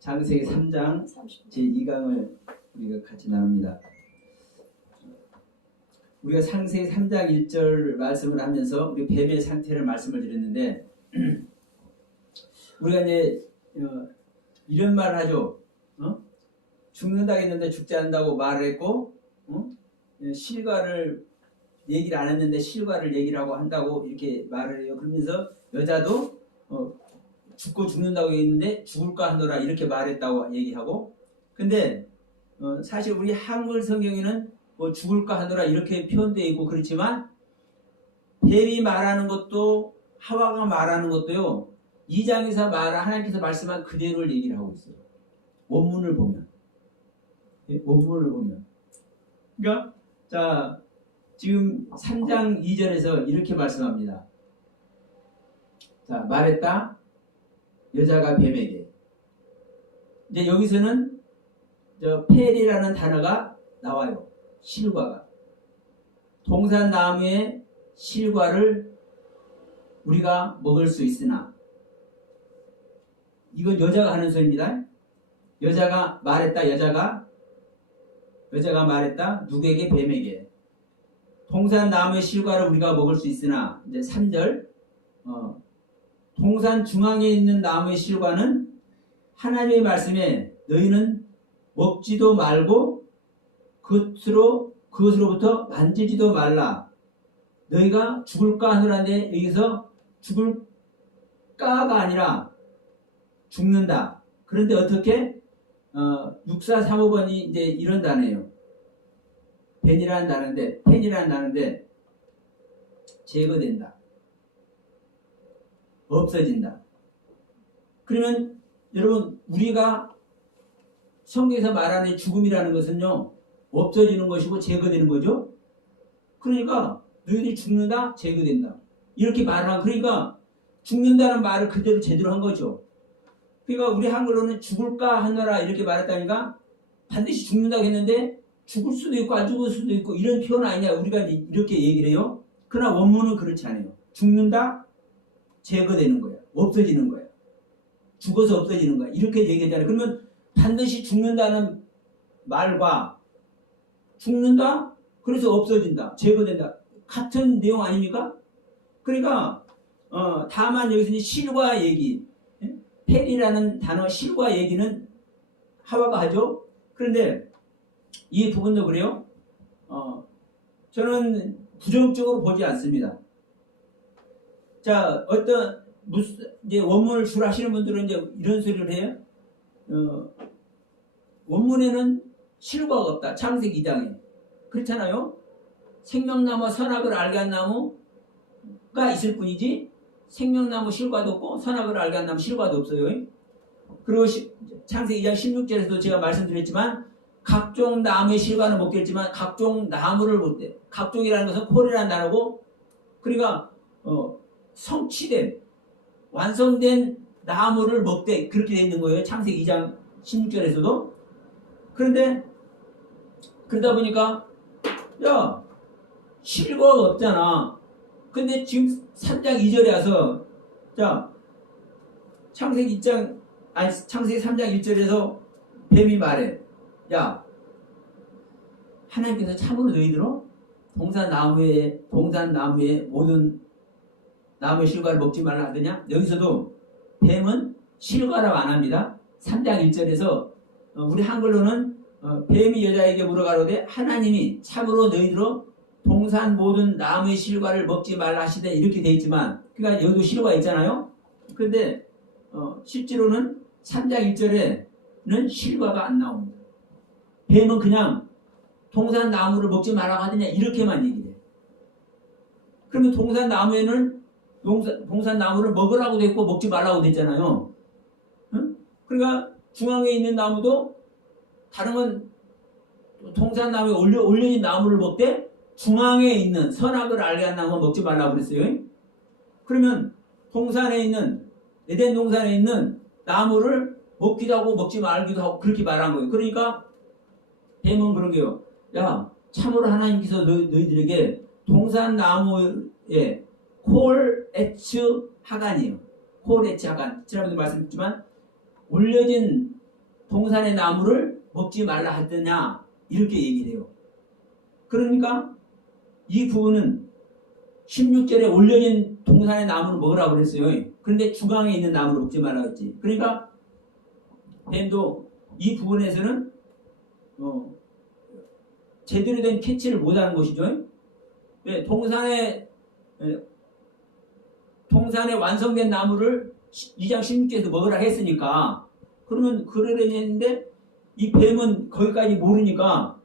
창세기 3장 제2강을 우리가 같이 나눕니다. 우리가 창세기 3장 1절 말씀을 하면서 우리 뱀의 상태를 말씀을 드렸는데 우리가 이제 이런 말을 하죠. 죽는다고 했는데 죽지 않는다고 말을 했고 실과를 얘기를 안 했는데 실과를 얘기를 하고 한다고 이렇게 말을 해요. 그러면서 여자도 죽고 죽는다고 했는데 죽을까 하노라 이렇게 말했다고 얘기하고, 근데 사실 우리 한글 성경에는 뭐 죽을까 하노라 이렇게 표현되어 있고 그렇지만 뱀이 말하는 것도 하와가 말하는 것도요 2장에서 하나님께서 말씀한 그대로를 얘기를 하고 있어요. 원문을 보면. 그러니까 자 지금 3장 2절에서 이렇게 말씀합니다. 자, 말했다 여자가 뱀에게. 이제 여기서는 펠이라는 단어가 나와요. 실과가. 동산나무의 실과를 우리가 먹을 수 있으나, 이건 여자가 하는 소리입니다. 여자가 말했다. 여자가 말했다. 누구에게? 뱀에게. 동산나무의 실과를 우리가 먹을 수 있으나, 이제 3절 동산 중앙에 있는 나무의 실과는 하나님의 말씀에 너희는 먹지도 말고 그것으로부터 만지지도 말라. 너희가 죽을까 하노라는데 여기서 죽을까가 아니라 죽는다. 그런데 어떻게? 6435번이 이제 이런 단어예요. 펜이라는 단어인데 제거된다. 없어진다. 그러면 여러분 우리가 성경에서 말하는 죽음이라는 것은요 없어지는 것이고 제거되는 거죠. 그러니까 너희들이 죽는다, 제거된다 이렇게 말하면, 그러니까 죽는다는 말을 그대로 제대로 한 거죠. 그러니까 우리 한글로는 죽을까 하노라 이렇게 말했다니까 반드시 죽는다고 했는데 죽을 수도 있고 안 죽을 수도 있고 이런 표현 아니냐 우리가 이렇게 얘기를 해요. 그러나 원문은 그렇지 않아요. 죽는다, 제거되는 거야. 없어지는 거야. 죽어서 없어지는 거야. 이렇게 얘기했잖아요. 그러면 반드시 죽는다는 말과 죽는다, 그래서 없어진다, 제거된다, 같은 내용 아닙니까? 그러니까 다만 여기서 실과 얘기, 펠이라는 단어 실과 얘기는 하와가 하죠. 그런데 이 부분도 그래요. 저는 부정적으로 보지 않습니다. 자, 이제 원문을 출하시는 분들은 이제 이런 소리를 해요. 원문에는 실과가 없다. 창세기 2장에. 그렇잖아요. 생명나무와 선악을 알게 한 나무가 있을 뿐이지 생명나무 실과도 없고 선악을 알게 한 나무 실과도 없어요. 그리고 창세기 2장 16절에서도 제가 말씀드렸지만 각종 나무의 실과는 먹겠지만 각종 나무를 먹대. 각종이라는 것은 콜이라는 단어고, 그러니까 성취된 완성된 나무를 먹되 그렇게 되어 있는 거예요. 창세기 2장 16절에서도. 그런데 그러다 보니까 야 실과가 없잖아. 근데 지금 3장 2절에 와서 자 창세기 3장 1절에서 뱀이 말해. 야 하나님께서 참으로 너희들어 동산나무의 모든 나무의 실과를 먹지 말라 하더냐? 여기서도 뱀은 실과라고 안 합니다. 3장 1절에서 우리 한글로는 뱀이 여자에게 물어가로되 하나님이 참으로 너희들로 동산 모든 나무의 실과를 먹지 말라 하시되 이렇게 되어 있지만, 그러니까 여기도 실과 있잖아요. 그런데 실제로는 3장 1절에는 실과가 안 나옵니다. 뱀은 그냥 동산 나무를 먹지 말라고 하더냐 이렇게만 얘기해. 그러면 동산 나무를 먹으라고 됐고 먹지 말라고 됐잖아요. 응? 그러니까 중앙에 있는 나무도 다른 건 동산나무에 올려진 나무를 먹되 중앙에 있는 선악을 알게 한 나무 먹지 말라고 그랬어요. 그러면 에덴 동산에 있는 나무를 먹기도 하고 먹지 말기도 하고 그렇게 말한 거예요. 그러니까 뱀은 그런 게요. 야 참으로 하나님께서 너희들에게 동산나무에 콜 에츠 하간이에요. 콜 에츠 하간. 지난번에 말씀드렸지만 올려진 동산의 나무를 먹지 말라 하더냐 이렇게 얘기를 해요. 그러니까 이 부분은 16절에 올려진 동산의 나무를 먹으라고 그랬어요. 그런데 중앙에 있는 나무를 먹지 말라고 했지. 그러니까 뱀도 이 부분에서는 제대로 된 캐치를 못하는 것이죠. 네, 동산에 완성된 나무를 2장 16절에서 먹으라 했으니까 그러면 그러려 했는데 이 뱀은 거기까지 모르니까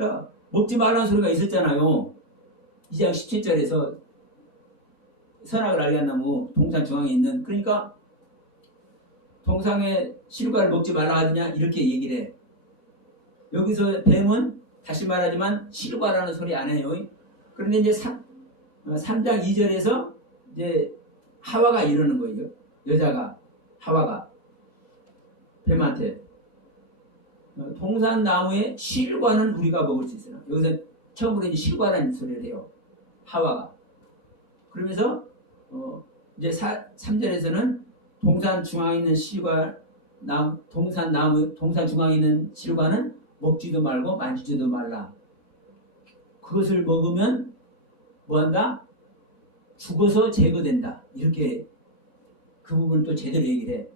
야, 먹지 말라는 소리가 있었잖아요. 2장 17절에서 선악을 알게 한 나무 동산 중앙에 있는 그러니까 동산의 실과를 먹지 말라 하느냐 이렇게 얘기를 해. 여기서 뱀은 다시 말하지만 실과라는 소리 안 해요. 그런데 이제 3장 2절에서 이제 하와가 이러는 거예요. 여자가 하와가 뱀한테 동산 나무의 실과는 우리가 먹을 수 있으나 여기서 처음으로 이제 실과라는 소리를 해요. 하와가 그러면서 이제 3절에서는 동산 중앙에 있는 실과 동산 중앙에 있는 실과는 먹지도 말고 만지지도 말라. 그것을 먹으면 뭐한다? 죽어서 제거된다. 이렇게 그 부분을 또 제대로 얘기를 해.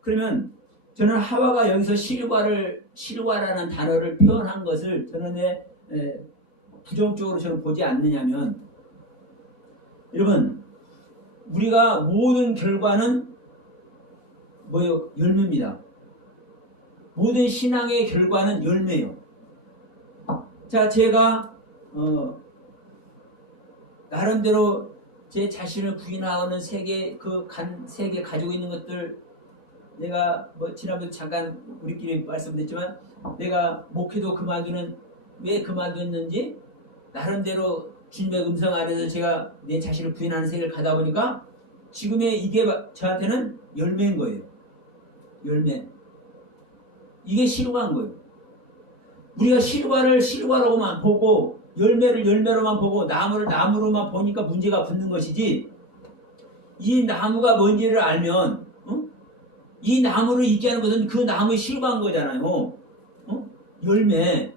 그러면 저는 하와가 여기서 실과라는 단어를 표현한 것을 저는 왜 부정적으로 저는 보지 않느냐면 여러분 우리가 모든 결과는 뭐예요? 열매입니다. 모든 신앙의 결과는 열매예요. 자, 제가 나름대로 제 자신을 부인하는 세계 가지고 있는 것들 내가 지난번에 잠깐 우리끼리 말씀드렸지만 내가 목회도 왜 그만뒀는지 나름대로 주님의 음성 아래서 제가 내 자신을 부인하는 세계를 가다 보니까 지금의 이게 저한테는 열매인 거예요. 열매. 이게 실과인 거예요. 우리가 실과를 실과로만 보고 열매를 열매로만 보고 나무를 나무로만 보니까 문제가 붙는 것이지 이 나무가 뭔지를 알면 이 나무를 있게 하는 것은 그 나무의 실과인 거잖아요. 열매,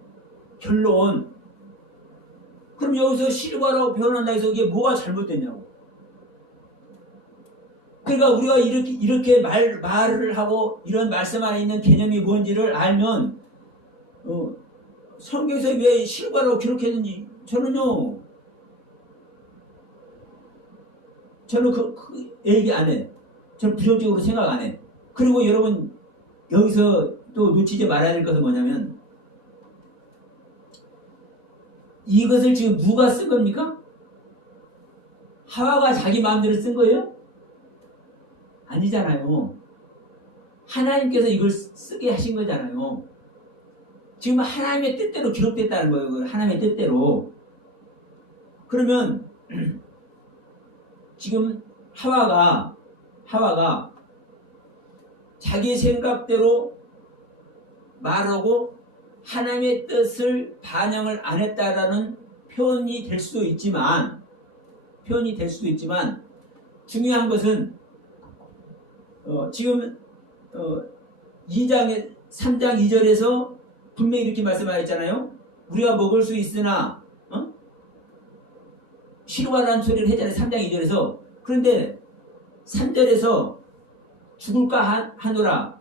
결론. 그럼 여기서 실과라고 표현한다 해서 이게 뭐가 잘못됐냐고. 그러니까 우리가 이렇게 말을 하고 이런 말씀 안에 있는 개념이 뭔지를 알면 성경에서 왜 실과라고 기록했는지 저는 그 얘기 안 해. 저는 부정적으로 생각 안 해. 그리고 여러분 여기서 또 놓치지 말아야 될 것은 뭐냐면 이것을 지금 누가 쓴 겁니까? 하와가 자기 마음대로 쓴 거예요? 아니잖아요. 하나님께서 이걸 쓰게 하신 거잖아요. 지금 하나님의 뜻대로 기록됐다는 거예요. 하나님의 뜻대로. 그러면 지금 하와가 자기 생각대로 말하고 하나님의 뜻을 반영을 안 했다라는 표현이 될 수도 있지만 중요한 것은 지금 3장 2절에서 분명히 이렇게 말씀하셨잖아요. 우리가 먹을 수 있으나 실과라는 소리를 했잖아요. 3장 2절에서. 그런데 3절에서 죽을까 하노라.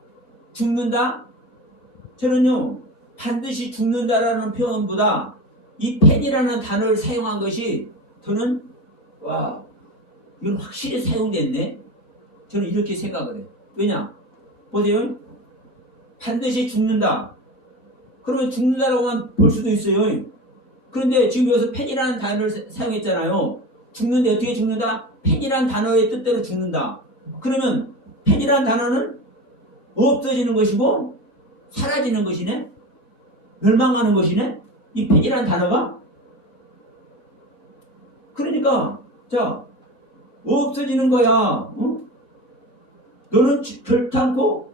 죽는다? 저는요 반드시 죽는다라는 표현보다 이 펜이라는 단어를 사용한 것이 저는 이건 확실히 사용됐네. 저는 이렇게 생각을 해요. 왜냐? 보세요. 반드시 죽는다. 그러면 죽는다라고만 볼 수도 있어요. 그런데 지금 여기서 펜이라는 단어를 사용했잖아요. 죽는데 어떻게 죽는다? 펜이라는 단어의 뜻대로 죽는다. 그러면 펜이라는 단어는 없어지는 것이고 사라지는 것이네? 멸망하는 것이네? 이 펜이라는 단어가? 그러니까 자 없어지는 거야. 너는 결탄코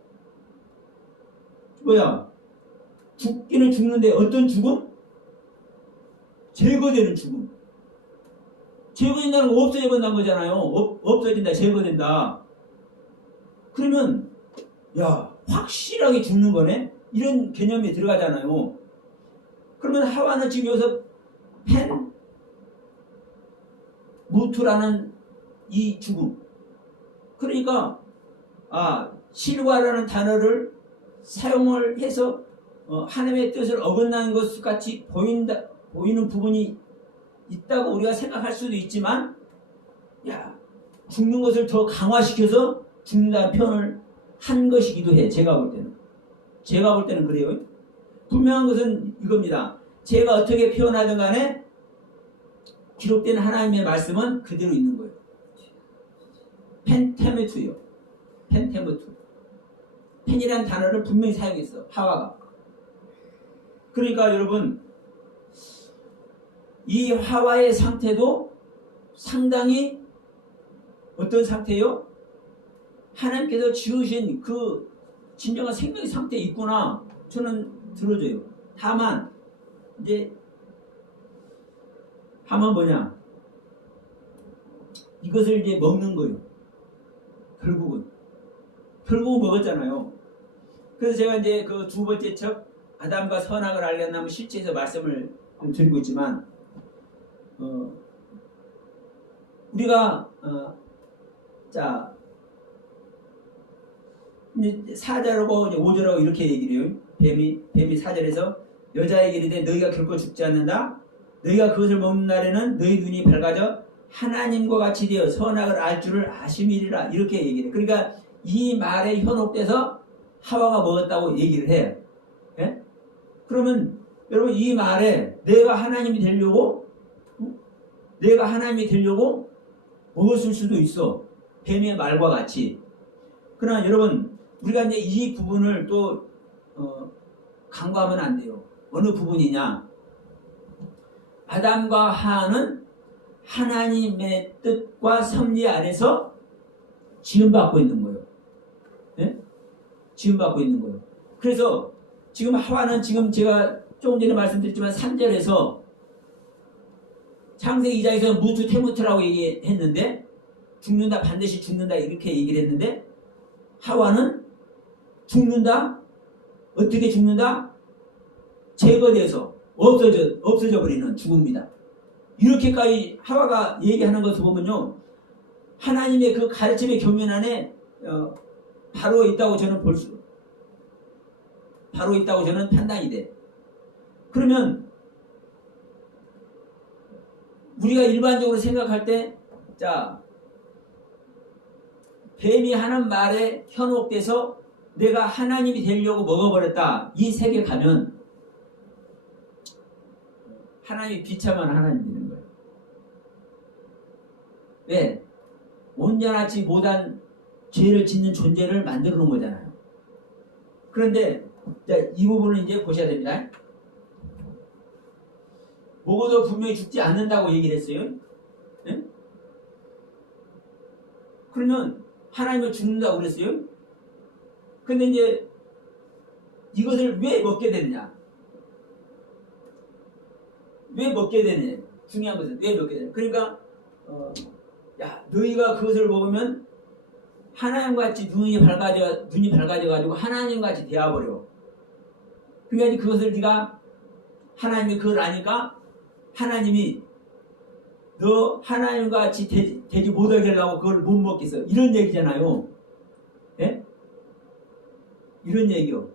죽기는 죽는데 어떤 죽음? 제거되는 죽음. 제거된다는 거 없어져 본다는 거잖아요. 없어진다, 제거된다. 그러면 야, 확실하게 죽는 거네? 이런 개념이 들어가잖아요. 그러면 하와는 지금 여기서 무투라는 이 죽음. 그러니까, 실과라는 단어를 사용을 해서 하나님의 뜻을 어긋나는 것 같이 보이는 부분이 있다고 우리가 생각할 수도 있지만, 야, 죽는 것을 더 강화시켜서 죽는다는 표현을 한 것이기도 해. 제가 볼 때는 그래요. 분명한 것은 이겁니다. 제가 어떻게 표현하든 간에 기록된 하나님의 말씀은 그대로 있는 거예요. 펜테메투요. 펜테메투. 펜이라는 단어를 분명히 사용했어. 하와가. 그러니까 여러분, 이 하와의 상태도 상당히 어떤 상태요? 하나님께서 지으신 그 진정한 생명의 상태에 있구나. 저는 들어져요. 다만 이제 뭐냐? 이것을 이제 먹는 거예요. 결국은 먹었잖아요. 그래서 제가 이제 그 두 번째 책 아담과 선악을 알려나면 실제에서 말씀을 드리고 있지만 우리가 자 이제 4절하고 이제 5절하고 이렇게 얘기를 해요. 뱀이 4절에서 여자에게 이르되 너희가 결코 죽지 않는다. 너희가 그것을 먹는 날에는 너희 눈이 밝아져 하나님과 같이 되어 선악을 알 줄을 아심이리라. 이렇게 얘기를 해요. 그러니까 이 말에 현혹돼서 하와가 먹었다고 얘기를 해요. 예? 그러면 여러분 이 말에 내가 하나님이 되려고 먹었을 수도 있어. 뱀의 말과 같이. 그러나 여러분 우리가 이제 이 부분을 또 간과하면 안 돼요. 어느 부분이냐? 아담과 하와는 하나님의 뜻과 섭리 안에서 지음받고 있는 거예요. 네? 지음받고 있는 거예요. 그래서 지금 하와는 지금 제가 조금 전에 말씀드렸지만 3절에서 창세기 2장에서 무투 테무트라고 얘기했는데 죽는다, 반드시 죽는다 이렇게 얘기를 했는데 하와는 죽는다? 어떻게 죽는다? 제거돼서 없어져 버리는 죽음이다. 이렇게까지 하와가 얘기하는 것을 보면요. 하나님의 그 가르침의 교면 안에 바로 있다고 저는 판단이 돼. 그러면 우리가 일반적으로 생각할 때 뱀이 하는 말에 현혹돼서 내가 하나님이 되려고 먹어버렸다. 이 세계 가면 하나님이 비참한 하나님이 되는 거예요. 왜? 온전하지 못한 죄를 짓는 존재를 만들어 놓은 거잖아요. 그런데 이 부분을 이제 보셔야 됩니다. 먹어도 분명히 죽지 않는다고 얘기를 했어요. 네? 그러면 하나님은 죽는다고 그랬어요. 근데 이제 이것을 왜 먹게 되느냐? 왜 먹게 되느냐? 중요한 것은 왜 먹게 되느냐? 그러니까 너희가 그것을 먹으면 하나님같이 눈이 밝아져가지고 하나님같이 되어버려. 그러니까 그것을 네가 하나님이 그걸 아니까 하나님이 너 하나님같이 되지 못하게 하려고 그걸 못 먹겠어. 이런 얘기잖아요. 예? 이런 얘기요.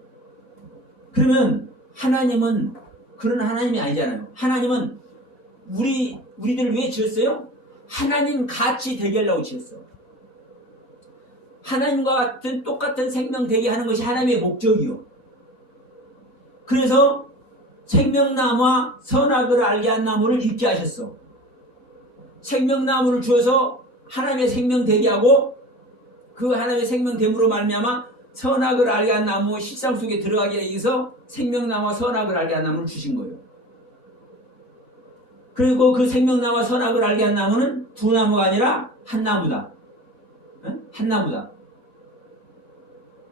그러면 하나님은 그런 하나님이 아니잖아요. 하나님은 우리들을 왜 지었어요? 하나님 같이 되게 하려고 지었어. 하나님과 똑같은 생명 되게 하는 것이 하나님의 목적이요. 그래서 생명나무와 선악을 알게 한 나무를 있게 하셨어. 생명나무를 주어서 하나님의 생명 되게 하고 그 하나님의 생명됨으로 말미암아 선악을 알게 한 나무 식상 속에 들어가게 하기 위해서 생명나무와 선악을 알게 한 나무를 주신 거예요. 그리고 그 생명나무와 선악을 알게 한 나무는 두 나무가 아니라 한 나무다. 한 나무다.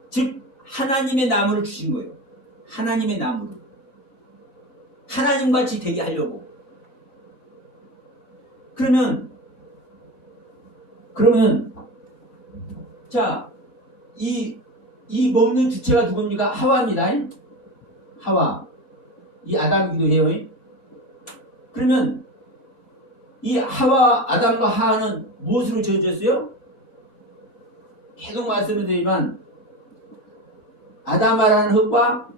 즉 하나님의 나무를 주신 거예요. 하나님의 나무를. 하나님같이 되게 하려고. 그러면 이 이 먹는 주체가 누굽니까? 하와입니다. 하와. 이 아담이기도 해요. 그러면 이 하와, 아담과 하와는 무엇으로 지어졌어요? 계속 말씀을 드리지만 아담아라는 흙과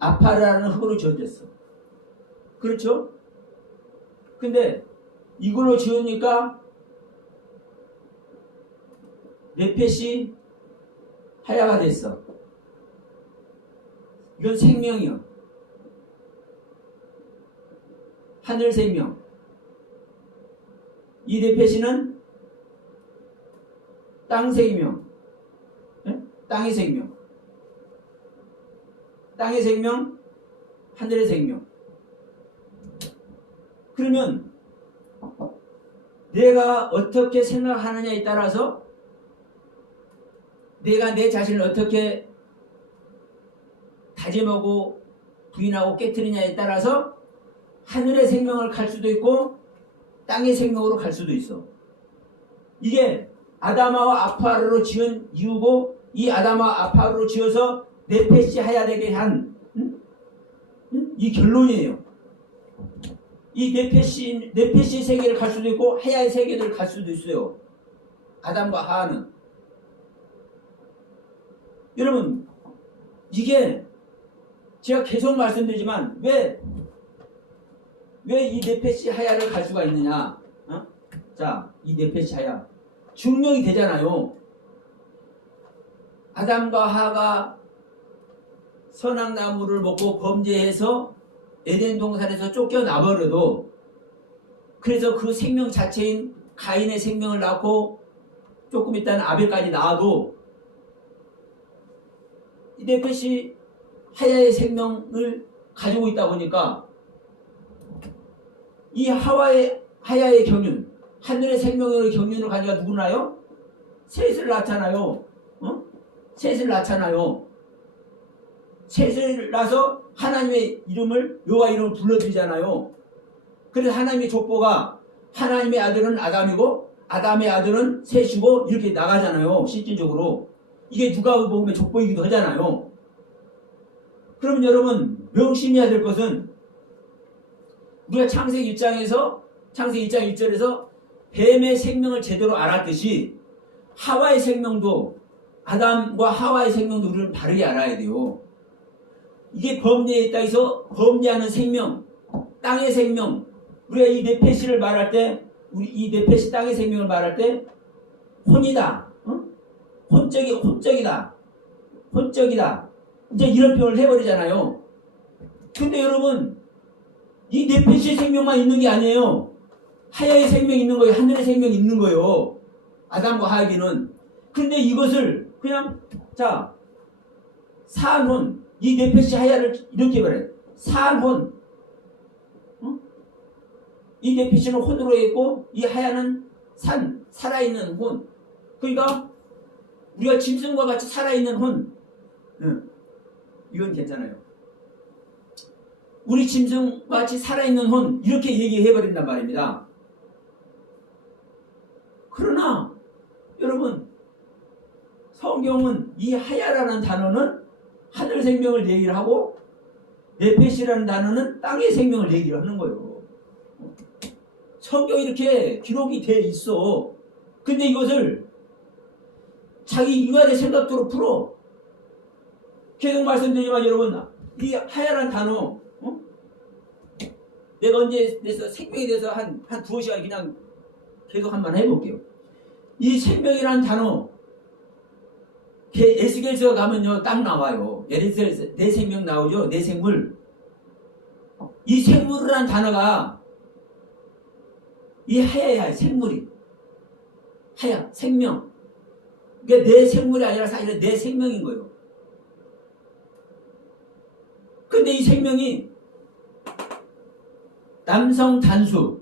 아파라는 흙으로 지어졌어. 그렇죠? 근데 이걸로 지으니까 넷펫이 하야가 됐어. 이건 생명이요. 하늘 생명. 이 넷펫이는 땅 생명. 네? 땅의 생명. 땅의 생명, 하늘의 생명. 그러면 내가 어떻게 생각하느냐에 따라서 내가 내 자신을 어떻게 다짐하고 부인하고 깨트리냐에 따라서 하늘의 생명을 갈 수도 있고 땅의 생명으로 갈 수도 있어. 이게 아담아와 아파르로 지은 이유고 이 아담아와 아파르로 지어서 넷펫이 하야되게 한 이 결론이에요. 이 넷펫이 세계를 갈 수도 있고 하야의 세계를 갈 수도 있어요. 아담과 하와는. 여러분 이게 제가 계속 말씀드리지만 왜 이 넷펫이 하야를 갈 수가 있느냐? 자, 이 넷펫이 하야 증명이 되잖아요. 아담과 하와가 선악나무를 먹고 범죄해서 에덴 동산에서 쫓겨나버려도 그래서 그 생명 자체인 가인의 생명을 낳고 조금 있다는 아벨까지 낳아도 이 넷펫이 하야의 생명을 가지고 있다 보니까 이 하야의 경륜, 하늘의 생명의 경륜을 가지고 누구나요? 셋을 낳잖아요. 셋을 낳잖아요. 셋을 낳아서 하나님의 이름을 여호와 이름을 불러드리잖아요. 그래서 하나님의 족보가 하나님의 아들은 아담이고 아담의 아들은 셋이고 이렇게 나가잖아요. 실질적으로 이게 누가복음의 족보이기도 하잖아요. 그러면 여러분 명심해야 될 것은 우리가 창세기 1장 1절에서 뱀의 생명을 제대로 알았듯이 하와의 생명도 아담과 하와의 생명도 우리는 바르게 알아야 돼요. 이게 범죄에 따라서 범죄하는 생명, 땅의 생명. 우리가 이 넷펫을 말할 때, 우리 이 넷펫이 땅의 생명을 말할 때 혼이다, 혼적이다. 이제 이런 표현을 해버리잖아요. 근데 여러분 이 넷펫의 생명만 있는 게 아니에요. 하야의 생명이 있는 거예요. 하늘의 생명이 있는 거예요. 아담과 하에게는. 근데 이것을 그냥 자 사한혼 이 넷펫이 하야를 이렇게 말해요. 사한혼. 이 넷펫은 혼으로 있고 이 하야는 살아있는 혼. 그러니까 우리가 짐승과 같이 살아있는 혼. 이건 괜찮아요. 우리 짐승과 같이 살아있는 혼 이렇게 얘기해버린단 말입니다. 그러나 여러분 성경은 이 하야라는 단어는 하늘 생명을 얘기를 하고 넷펫이라는 단어는 땅의 생명을 얘기를 하는 거예요. 성경이 이렇게 기록이 돼 있어. 근데 이것을 자기 인간의 생각대로 풀어. 계속 말씀드리지만 여러분 이 하야라는 단어 내가 언제 대해서 생명에 대해서 한 두어 시간 그냥 계속 한번 해볼게요. 이 생명이라는 단어 에스겔서 가면요 딱 나와요. 에스겔서 내 생명 나오죠. 내 생물. 이 생물이라는 단어가 이 하야야 생물이 하야 생명. 그러니까 내 생물이 아니라 사실은 내 생명인 거예요. 근데 이 생명이 남성 단수,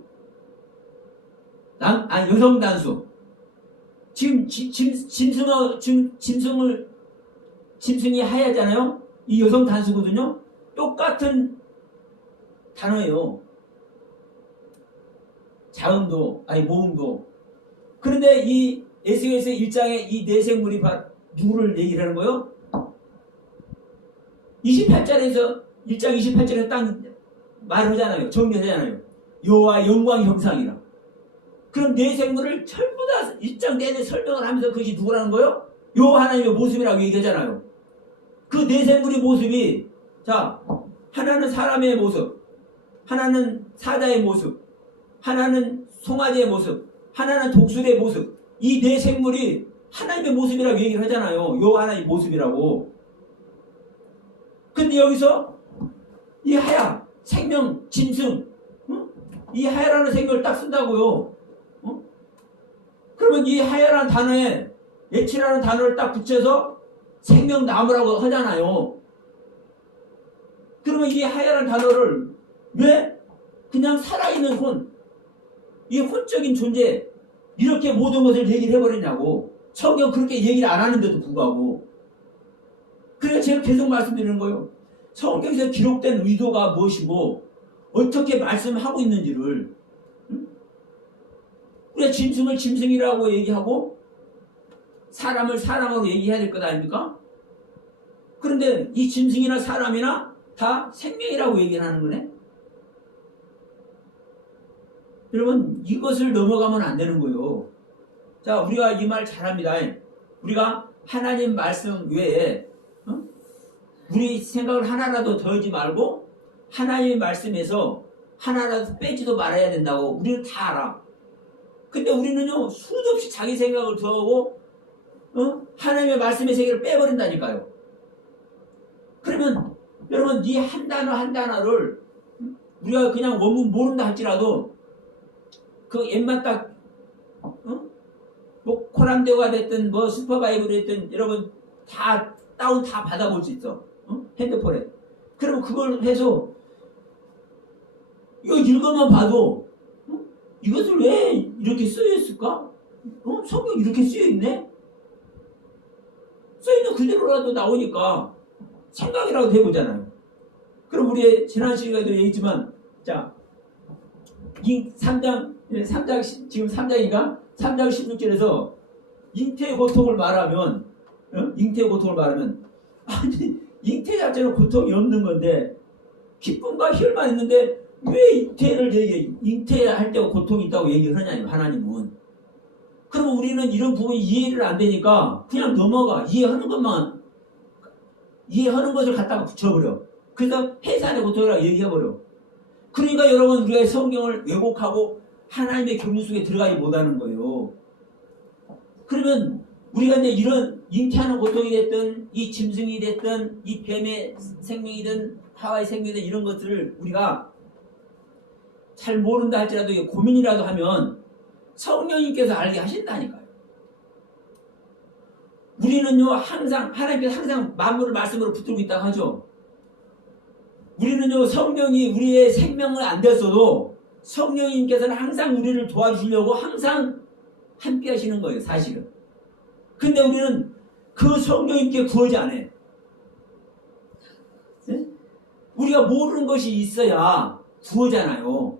여성 단수. 지금 짐승이 하야잖아요. 이 여성 단수거든요. 똑같은 단어예요. 자음도, 모음도. 그런데 이 에스겔서 1장에 이 네 생물이 누구를 얘기를 하는 거예요? 28절에서 1장 28절에 딱 말하잖아요. 정리하잖아요. 여호와 영광 형상이라. 그럼 내 생물을 전부 다 1장 내내 설명을 하면서 그것이 누구라는 거예요? 여호와 하나님의 모습이라고 얘기하잖아요. 그 내 생물의 모습이 자 하나는 사람의 모습, 하나는 사자의 모습, 하나는 송아지의 모습, 하나는 독수리의 모습. 이 네 생물이 하나님의 모습이라고 얘기를 하잖아요. 여호와 하나님의 모습이라고. 근데 여기서 이 하야, 생명, 짐승, 이 하야라는 생명을 딱 쓴다고요. 그러면 이 하야라는 단어에 예치라는 단어를 딱 붙여서 생명나무라고 하잖아요. 그러면 이 하야라는 단어를 왜 그냥 살아있는 혼, 이 혼적인 존재 이렇게 모든 것을 얘기를 해버리냐고. 성경 그렇게 얘기를 안 하는데도 불구하고. 그래서 제가 계속 말씀드리는 거예요. 성경에서 기록된 의도가 무엇이고 어떻게 말씀하고 있는지를. 우리가 짐승을 짐승이라고 얘기하고 사람을 사람으로 얘기해야 될 것 아닙니까? 그런데 이 짐승이나 사람이나 다 생명이라고 얘기를 하는 거네. 여러분 이것을 넘어가면 안 되는 거예요. 자, 우리가 이 말 잘합니다. 우리가 하나님 말씀 외에 우리 생각을 하나라도 더하지 말고 하나님의 말씀에서 하나라도 빼지도 말아야 된다고 우리는 다 알아. 근데 우리는요 수도 없이 자기 생각을 더하고 하나님의 말씀의 세계를 빼버린다니까요. 그러면 여러분 이 한 단어 한 단어를 우리가 그냥 원문 모른다 할지라도 그 옛말 딱 뭐 코람데오가 됐든 뭐 슈퍼바이블이 됐든 여러분 다 다운 다 받아볼 수 있어. 핸드폰에. 그러면 그걸 해서 이거 읽어만 봐도 이것을 왜 이렇게 쓰여있을까? 성경 이렇게 쓰여있네? 써있는 그대로라도 나오니까 생각이라도 해보잖아요. 그럼 우리 지난 시간에도 얘기했지만 자 3장 지금 3장인가? 3장 16절에서 잉태의 고통을 말하면 잉태의 고통을 말하면 아니 잉태 자체는 고통이 없는 건데 기쁨과 희열만 있는데 왜 잉태를 잉태할 때 고통이 있다고 얘기를 하냐요. 하나님은. 그러면 우리는 이런 부분이 이해를 안 되니까 그냥 넘어가. 이해하는 것을 갖다가 붙여버려. 그래서 해산의 고통이라고 얘기해버려. 그러니까 여러분 우리가 성경을 왜곡하고 하나님의 교문 속에 들어가지 못하는 거예요. 그러면 우리가 이제 이런 잉태하는 고통이 됐든 이 짐승이 됐든 이 뱀의 생명이든 하와의 생명이든 이런 것들을 우리가 잘 모른다 할지라도 고민이라도 하면 성령님께서 알게 하신다니까요. 우리는요 항상 하나님께서 항상 만물을 말씀으로 붙들고 있다고 하죠. 우리는요 성령이 우리의 생명을 안 됐어도 성령님께서는 항상 우리를 도와주시려고 항상 함께 하시는 거예요. 사실은. 근데 우리는 그 성령님께 구하지 않아요. 네? 우리가 모르는 것이 있어야 구하잖아요.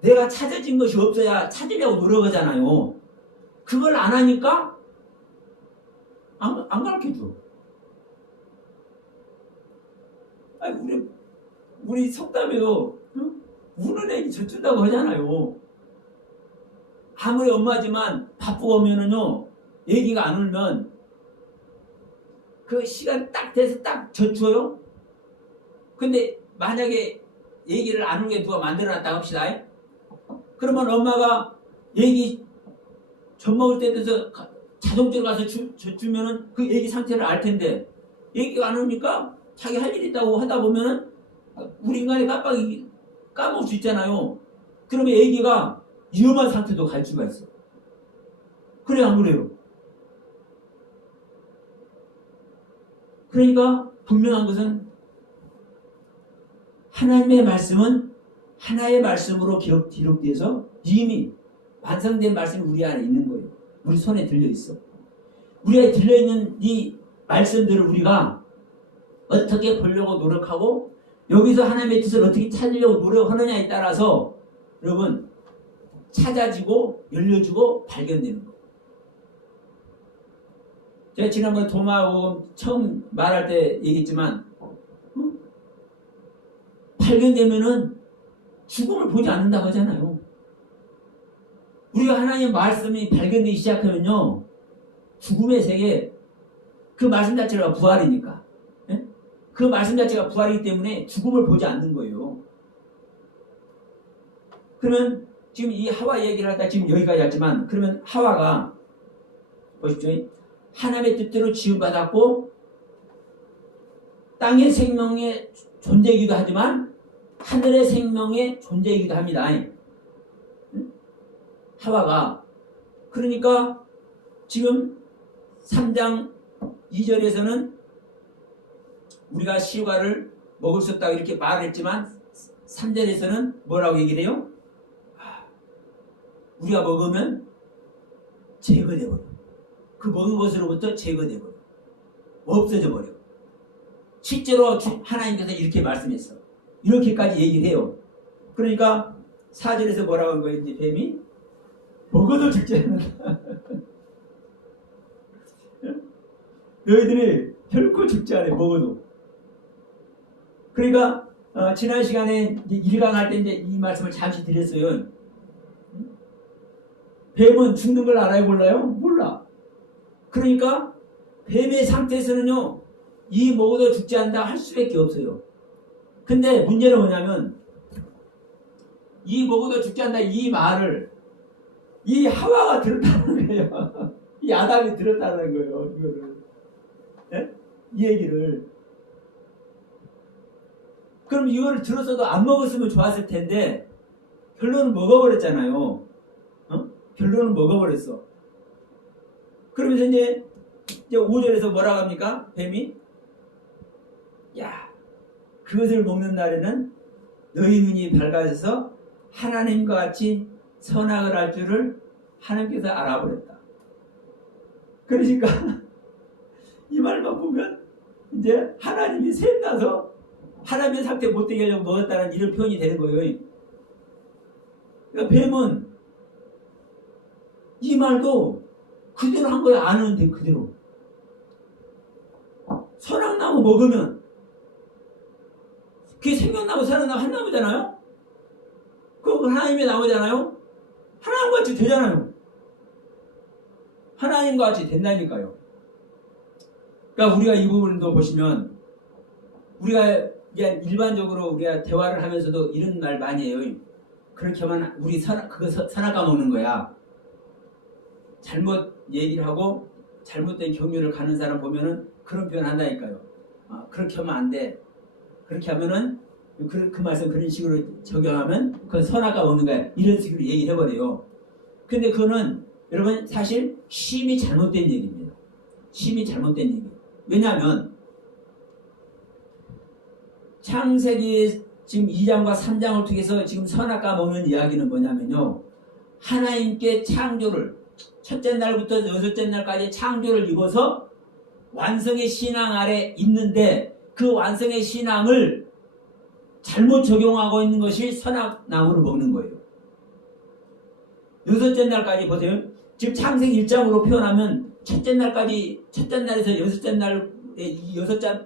내가 찾아진 것이 없어야 찾으려고 노력하잖아요. 그걸 안 하니까 안 가르쳐줘. 아니 우리 속담에도 우는 애기 젖준다고 하잖아요. 아무리 엄마지만 바쁘고 오면은요 애기가 안 울면 그 시간 딱 돼서 딱 젖줘요. 근데 만약에 애기를 안 울게 누가 만들어놨다 합시다. 그러면 엄마가 애기 젖 먹을 때 돼서 자동적으로 가서 젖주면은 그 애기 상태를 알 텐데 애기가 안 오니까 자기 할 일 있다고 하다 보면은 우리 인간이 깜빡이 까먹을 수 있잖아요. 그러면 애기가 위험한 상태도 갈 수가 있어. 그래 안 그래요? 그러니까 분명한 것은 하나님의 말씀은 하나의 말씀으로 기록돼서 이미 완성된 말씀이 우리 안에 있는 거예요. 우리 손에 들려있어. 우리에 들려있는 이 말씀들을 우리가 어떻게 보려고 노력하고 여기서 하나님의 뜻을 어떻게 찾으려고 노력하느냐에 따라서 여러분 찾아지고 열려지고 발견되는 거예요. 제가 지난번에 도마복음 처음 말할 때 얘기했지만 발견되면은 죽음을 보지 않는다고 하잖아요. 우리가 하나님의 말씀이 발견되기 시작하면요, 죽음의 세계, 그 말씀 자체가 부활이니까, 예? 그 말씀 자체가 부활이기 때문에 죽음을 보지 않는 거예요. 그러면 지금 이 하와 얘기를 하다 지금 여기까지 왔지만, 그러면 하와가 보십시오. 하나님의 뜻대로 지음받았고 땅의 생명의 존재이기도 하지만 하늘의 생명의 존재이기도 합니다. 하와가. 그러니까 지금 3장 2절에서는 우리가 시과를 먹을 수 없다고 이렇게 말했지만 3절에서는 뭐라고 얘기를 해요? 우리가 먹으면 제거되어버려. 그 먹은 것으로부터 제거되어버려. 없어져 버려. 실제로 하나님께서 이렇게 말씀했어. 이렇게까지 얘기를 해요. 그러니까 4절에서 뭐라고 한 거예요? 이제 뱀이 먹어도 죽지 않는다. 너희들이 결코 죽지 않아. 먹어도. 그러니까 지난 시간에 이제 1강 할 때 이제 이 말씀을 잠시 드렸어요. 뱀은 죽는 걸 알아요? 몰라요? 몰라. 그러니까 뱀의 상태에서는요, 이 먹어도 죽지 않는다 할 수밖에 없어요. 근데 문제는 뭐냐면 이 먹어도 죽지 않는다 이 말을 이 하와가 들었다는 거예요. 이 아담이 들었다는 거예요. 이거를. 네? 이 얘기를. 그럼 이거를 들었어도 안 먹었으면 좋았을 텐데 결론은 먹어버렸잖아요. 결론은 먹어버렸어. 그러면서 이제 5절에서 뭐라고 합니까? 뱀이 야, 그것을 먹는 날에는 너희 눈이 밝아져서 하나님과 같이 선악을 할 줄을 하나님께서 알아버렸다. 그러니까 이 말만 보면 이제 하나님이 샘나서 하나님의 상태 못되게 하려고 먹었다는 이런 표현이 되는 거예요. 그러니까 뱀은 이 말도 그대로 한 거야. 아는데 그대로. 선악나무 먹으면 그게 생명나무, 선악나무 한 나무잖아요. 그럼 하나님의 나무잖아요. 하나님과 같이 되잖아요. 하나님과 같이 된다니까요. 그러니까 우리가 이 부분도 보시면 우리가 그냥 일반적으로 우리가 대화를 하면서도 이런 말 많이 해요. 그렇게 하면 우리 그거 선악과 먹는 거야. 잘못 얘기를 하고 잘못된 경륜을 가는 사람 보면은 그런 표현 한다니까요. 그렇게 하면 안 돼. 그렇게 하면은 그 말씀 그런 식으로 적용하면 그건 선악과 먹는 거야. 이런 식으로 얘기를 해버려요. 근데 그거는 여러분 사실 심히 잘못된 얘기입니다. 심히 잘못된 얘기. 왜냐하면 창세기 지금 2장과 3장을 통해서 지금 선악과 먹는 이야기는 뭐냐면요. 하나님께 창조를 첫째 날부터 여섯째 날까지 창조를 입어서 완성의 신앙 아래 있는데 그 완성의 신앙을 잘못 적용하고 있는 것이 선악나무를 먹는 거예요. 여섯째 날까지 보세요. 지금 창세기 1장으로 표현하면 첫째 날까지 첫째 날에서 여섯째 날에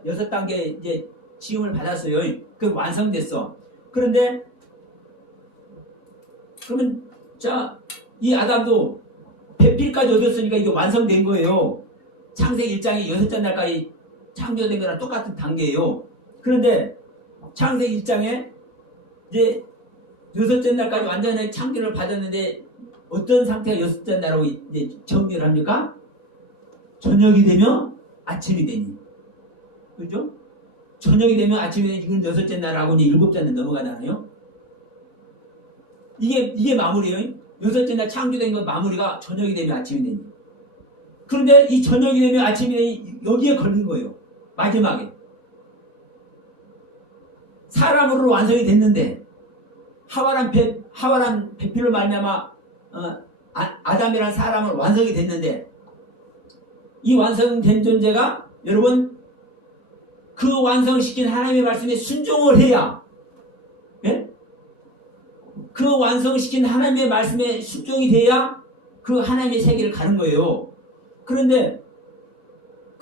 여섯 단계 이제 지음을 받았어요. 그 완성됐어. 그런데 그러면 자, 이 아담도 배필까지 얻었으니까 이게 완성된 거예요. 창세기 1장이 여섯째 날까지 창조된 거랑 똑같은 단계예요. 그런데 창세기 1장에 이제 여섯째 날까지 완전히 창조를 받았는데 어떤 상태가 여섯째 날하고 이제 정리를 합니까? 저녁이 되면 아침이 되니. 그죠? 저녁이 되면 아침이 되니 이건 여섯째 날하고 이제 일곱째 날 넘어가잖아요. 이게 마무리예요. 여섯째 날 창조된 건 마무리가 저녁이 되면 아침이 되니. 그런데 이 저녁이 되면 아침이 되니 여기에 걸린 거예요. 마지막에. 사람으로 완성이 됐는데 하와란 배필로 말미암아 아담이라는 사람은 완성이 됐는데 이 완성된 존재가 여러분 그 완성시킨 하나님의 말씀에 순종을 해야 예? 그 완성시킨 하나님의 말씀에 순종이 돼야 그 하나님의 세계를 가는 거예요. 그런데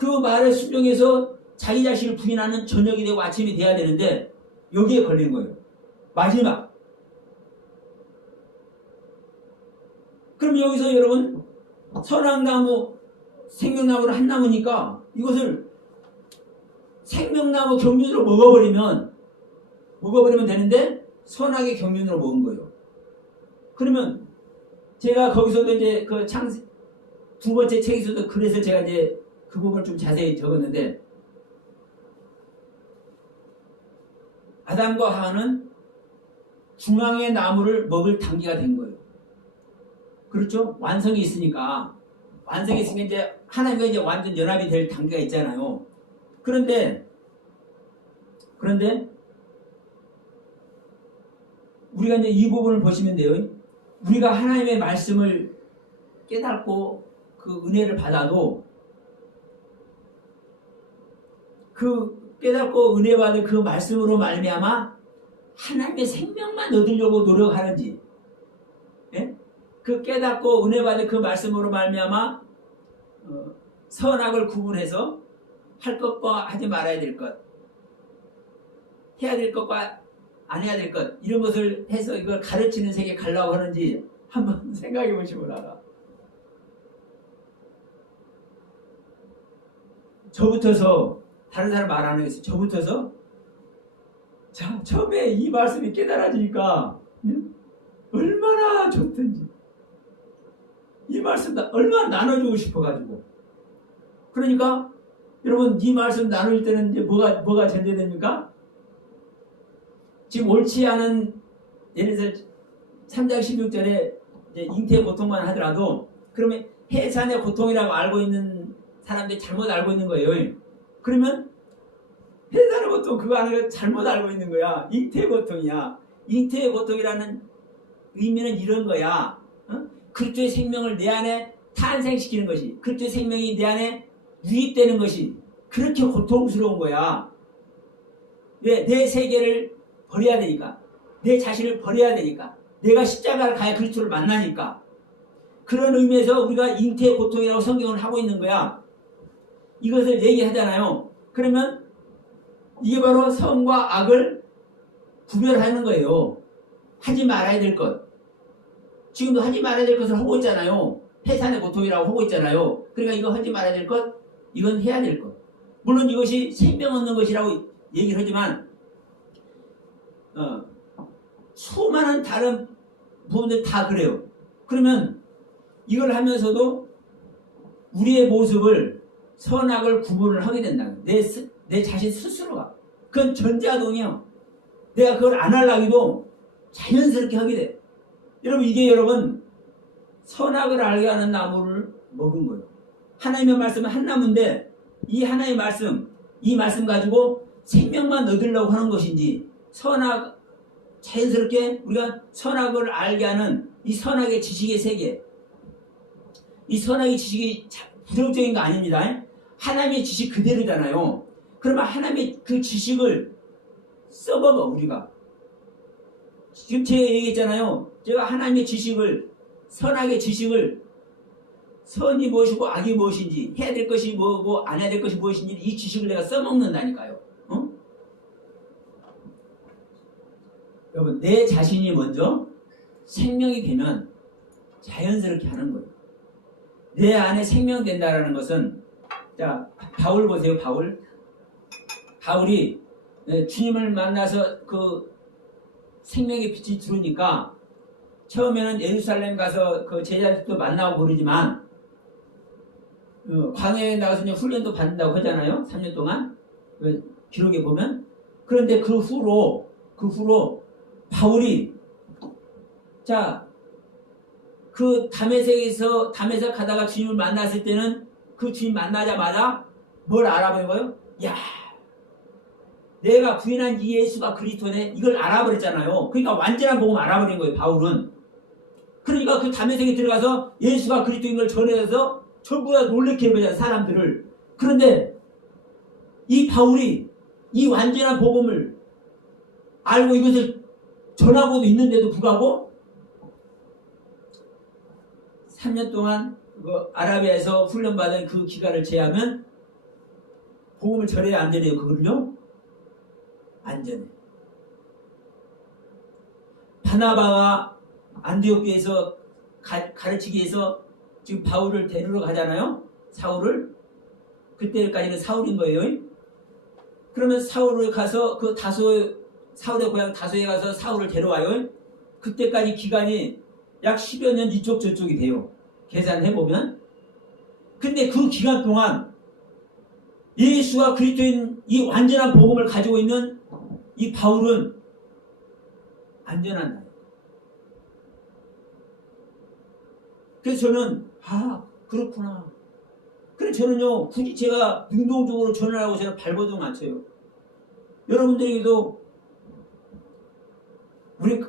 그 말에 순종해서 자기 자신을 부인하는 저녁이 되고 아침이 돼야 되는데 여기에 걸리는 거예요. 마지막. 그럼 여기서 여러분 선악나무, 생명나무를 한 나무니까 이것을 생명나무 경륜으로 먹어버리면 되는데 선악의 경륜으로 먹은 거예요. 그러면 제가 거기서도 이제 그 두 번째 책에서도 그래서 제가 이제 그 부분을 좀 자세히 적었는데 아담과 하와는 중앙의 나무를 먹을 단계가 된 거예요. 그렇죠? 완성이 있으니까 이제 하나님과 이제 완전 연합이 될 단계가 있잖아요. 그런데 우리가 이제 이 부분을 보시면 돼요. 우리가 하나님의 말씀을 깨닫고 그 은혜를 받아도 그 깨닫고 은혜 받은 그 말씀으로 말미암아 하나님의 생명만 얻으려고 노력하는지, 예? 그 깨닫고 은혜 받은 그 말씀으로 말미암아 선악을 구분해서 할 것과 하지 말아야 될 것, 해야 될 것과 안 해야 될 것, 이런 것을 해서 이걸 가르치는 세계에 가려고 하는지 한번 생각해 보시고 나가. 저부터서 다른 사람 말 안 하겠어요. 저부터서 자 처음에 이 말씀이 깨달아지니까 얼마나 좋든지 이 말씀 얼마나 나눠주고 싶어가지고. 그러니까 여러분 이 말씀 나눌 때는 이제 뭐가 전제됩니까? 지금 옳지 않은, 예를 들어서 3장 16절에 이제 잉태의 고통만 하더라도 그러면 해산의 고통이라고 알고 있는 사람들이 잘못 알고 있는 거예요. 그러면 해산의 고통 그거 아니고 잘못 알고 있는 거야. 잉태의 고통이야. 잉태의 고통이라는 의미는 이런 거야. 그리스도의 생명을 내 안에 탄생시키는 것이, 그리스도의 생명이 내 안에 유입되는 것이 그렇게 고통스러운 거야. 왜? 내 세계를 버려야 되니까, 내 자신을 버려야 되니까, 내가 십자가를 가야 그리스도를 만나니까. 그런 의미에서 우리가 잉태의 고통이라고 성경을 하고 있는 거야. 이것을 얘기하잖아요. 그러면 이게 바로 선과 악을 구별하는 거예요. 하지 말아야 될 것. 지금도 하지 말아야 될 것을 하고 있잖아요. 해산의 고통이라고 하고 있잖아요. 그러니까 이거 하지 말아야 될 것, 이건 해야 될 것. 물론 이것이 생명 얻는 것이라고 얘기를 하지만 수많은 다른 부분들 다 그래요. 그러면 이걸 하면서도 우리의 모습을, 선악을 구분을 하게 된다. 내 자신 스스로가. 그건 전자동이요. 내가 그걸 안 하려기도 자연스럽게 하게 돼. 여러분 이게 여러분 선악을 알게 하는 나무를 먹은 거예요. 하나님의 말씀은 한 나무인데 이 하나님의 말씀, 이 말씀 가지고 생명만 얻으려고 하는 것인지, 선악, 자연스럽게 우리가 선악을 알게 하는 이 선악의 지식의 세계, 이 선악의 지식이 부정적인 거 아닙니다. 하나님의 지식 그대로잖아요. 그러면 하나님의 그 지식을 써먹어 우리가. 지금 제가 얘기했잖아요. 제가 하나님의 지식을, 선악의 지식을, 선이 무엇이고 악이 무엇인지, 해야 될 것이 뭐고 안 해야 될 것이 무엇인지 이 지식을 내가 써먹는다니까요. 여러분 내 자신이 먼저 생명이 되면 자연스럽게 하는 거예요. 내 안에 생명된다라는 것은, 자 바울 보세요. 바울이 주님을 만나서 그 생명의 빛이 들어오니까 처음에는 예루살렘 가서 그 제자들도 만나고 그러지만 광야에 나가서 이제 훈련도 받는다고 하잖아요. 3년 동안 기록에 보면. 그런데 그 후로 바울이 그 다메섹 가다가 주님을 만났을 때는 그 주님 만나자마자 뭘 알아본 거예요? 야, 내가 부인한 이 예수가 그리스도네, 이걸 알아버렸잖아요. 그러니까 완전한 복음 알아버린 거예요, 바울은. 그러니까 그 다메섹에 들어가서 예수가 그리스도인 걸 전해서 전부 다 놀래게 해버렸잖아요, 사람들을. 그런데 이 바울이 이 완전한 복음을 알고 이것을 전하고도 있는데도 불구하고 3년 동안 그 아라비아에서 훈련받은 그 기간을 제하면 복음을 전해야 안 되네요. 그걸요? 안 전해. 바나바가 안디옥 교회에서 가르치기 위해서 지금 바울을 데리러 가잖아요. 사울을. 그때까지는 사울인 거예요. 그러면 사울을 가서 그 사울의 고향 다소에 가서 사울을 데려와요. 그때까지 기간이 약 10여 년 이쪽 저쪽이 돼요. 계산해보면. 근데 그 기간 동안 예수와 그리스도인 이 완전한 복음을 가지고 있는 이 바울은 안전한. 그래서 저는 그렇구나. 그래서 저는요 굳이 제가 능동적으로 전하라고 제가 발버둥 안 쳐요. 여러분들에게도 우리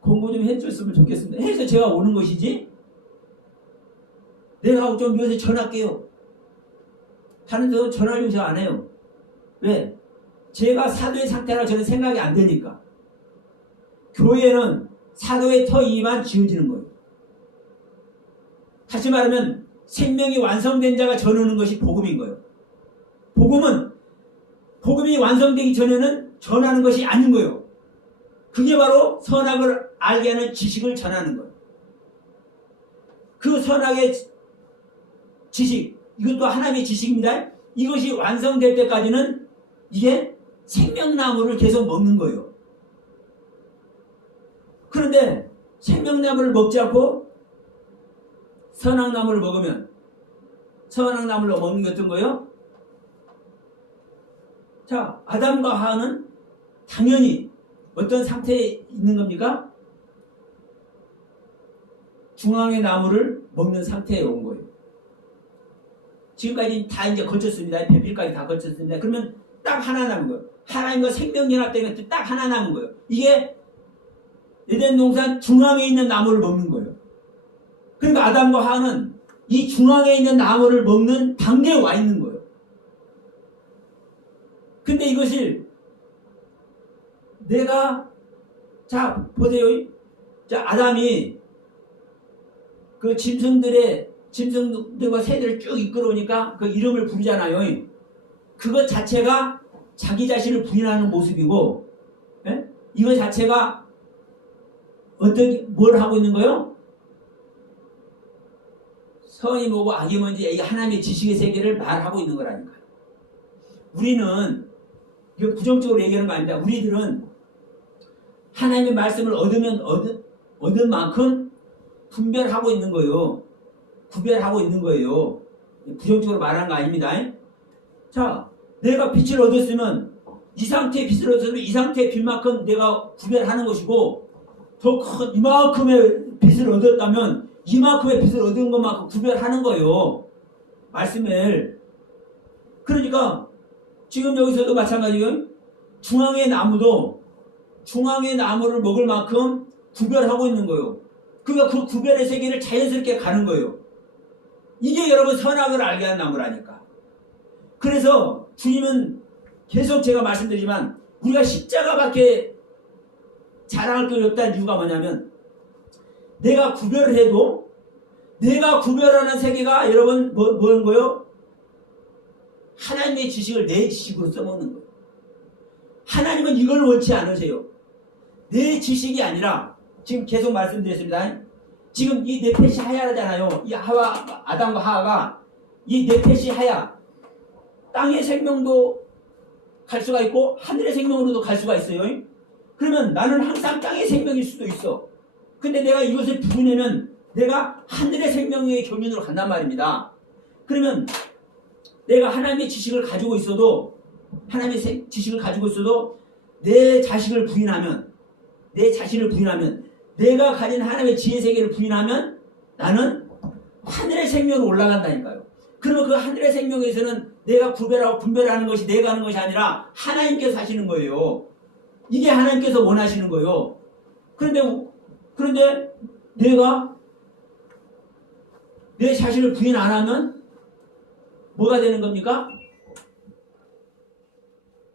공부 좀 해줬으면 좋겠습니다. 해서 제가 오는 것이지 내가 좀 요새 전할게요. 다른 데도 전하려고 제가 안 해요. 왜? 제가 사도의 상태라 저는 생각이 안 되니까. 교회는 사도의 터 위만 지어지는 거예요. 다시 말하면 생명이 완성된 자가 전하는 것이 복음인 거예요. 복음이 완성되기 전에는 전하는 것이 아닌 거예요. 그게 바로 선악을 알게 하는 지식을 전하는 거예요. 그 선악의 지식, 이것도 하나님의 지식입니다. 이것이 완성될 때까지는 이게 생명나무를 계속 먹는 거예요. 그런데 생명나무를 먹지 않고 선악나무를 먹으면 선악나무를 먹는 게 어떤 거예요? 자, 아담과 하와는 당연히 어떤 상태에 있는 겁니까? 중앙의 나무를 먹는 상태에 온 거예요. 지금까지 다 이제 거쳤습니다. 배필까지 다 거쳤습니다. 그러면 딱 하나 남은 거예요. 하나님과 생명연합 때문에 딱 하나 남은 거예요. 이게 에덴 동산 중앙에 있는 나무를 먹는 거예요. 그러니까 아담과 하와는 이 중앙에 있는 나무를 먹는 단계에 와 있는 거예요. 근데 이것을 자 보세요. 자, 아담이 그 짐승들과 새들을 쭉 이끌어오니까 그 이름을 부르잖아요. 그것 자체가 자기 자신을 부인하는 모습이고, 예? 이거 자체가 뭘 하고 있는 거예요? 선이 뭐고 악이 뭔지 이 하나님의 지식의 세계를 말하고 있는 거라니까요. 우리는 이거 부정적으로 얘기하는 거 아닙니다. 우리들은 하나님의 말씀을 얻은 만큼 분별하고 있는 거예요. 구별하고 있는 거예요. 부정적으로 말하는 거 아닙니다. 자, 내가 빛을 얻었으면 이 상태의 빛을 얻었으면 이 상태의 빛만큼 내가 구별하는 것이고, 더 큰 이만큼의 빛을 얻었다면 이만큼의 빛을 얻은 것만큼 구별하는 거예요. 말씀을. 그러니까 지금 여기서도 마찬가지예요. 중앙의 나무를 먹을 만큼 구별하고 있는 거예요. 그러니까 그 구별의 세계를 자연스럽게 가는 거예요. 이게 여러분 선악을 알게 하는 나무라니까. 그래서 주님은 계속 제가 말씀드리지만 우리가 십자가밖에 자랑할 게 없다는 이유가 뭐냐면, 내가 구별을 해도 내가 구별하는 세계가 여러분 뭐인 거예요? 하나님의 지식을 내 지식으로 써먹는 거예요. 하나님은 이걸 원치 않으세요. 내 지식이 아니라, 지금 계속 말씀드렸습니다. 지금 이 네펫이 하야잖아요. 이 아담과 하와가 이 네펫이 하야. 땅의 생명도 갈 수가 있고 하늘의 생명으로도 갈 수가 있어요. 그러면 나는 항상 땅의 생명일 수도 있어. 근데 내가 이것을 부르려면 내가 하늘의 생명의 경륜으로 간단 말입니다. 그러면 내가 하나님의 지식을 가지고 있어도 내 자신을 부인하면 내가 가진 하나님의 지혜 세계를 부인하면 나는 하늘의 생명으로 올라간다니까요. 그러면 그 하늘의 생명에서는 내가 구별하고 분별하는 것이 내가 하는 것이 아니라 하나님께서 하시는 거예요. 이게 하나님께서 원하시는 거예요. 그런데 내가 내 자신을 부인 안 하면 뭐가 되는 겁니까?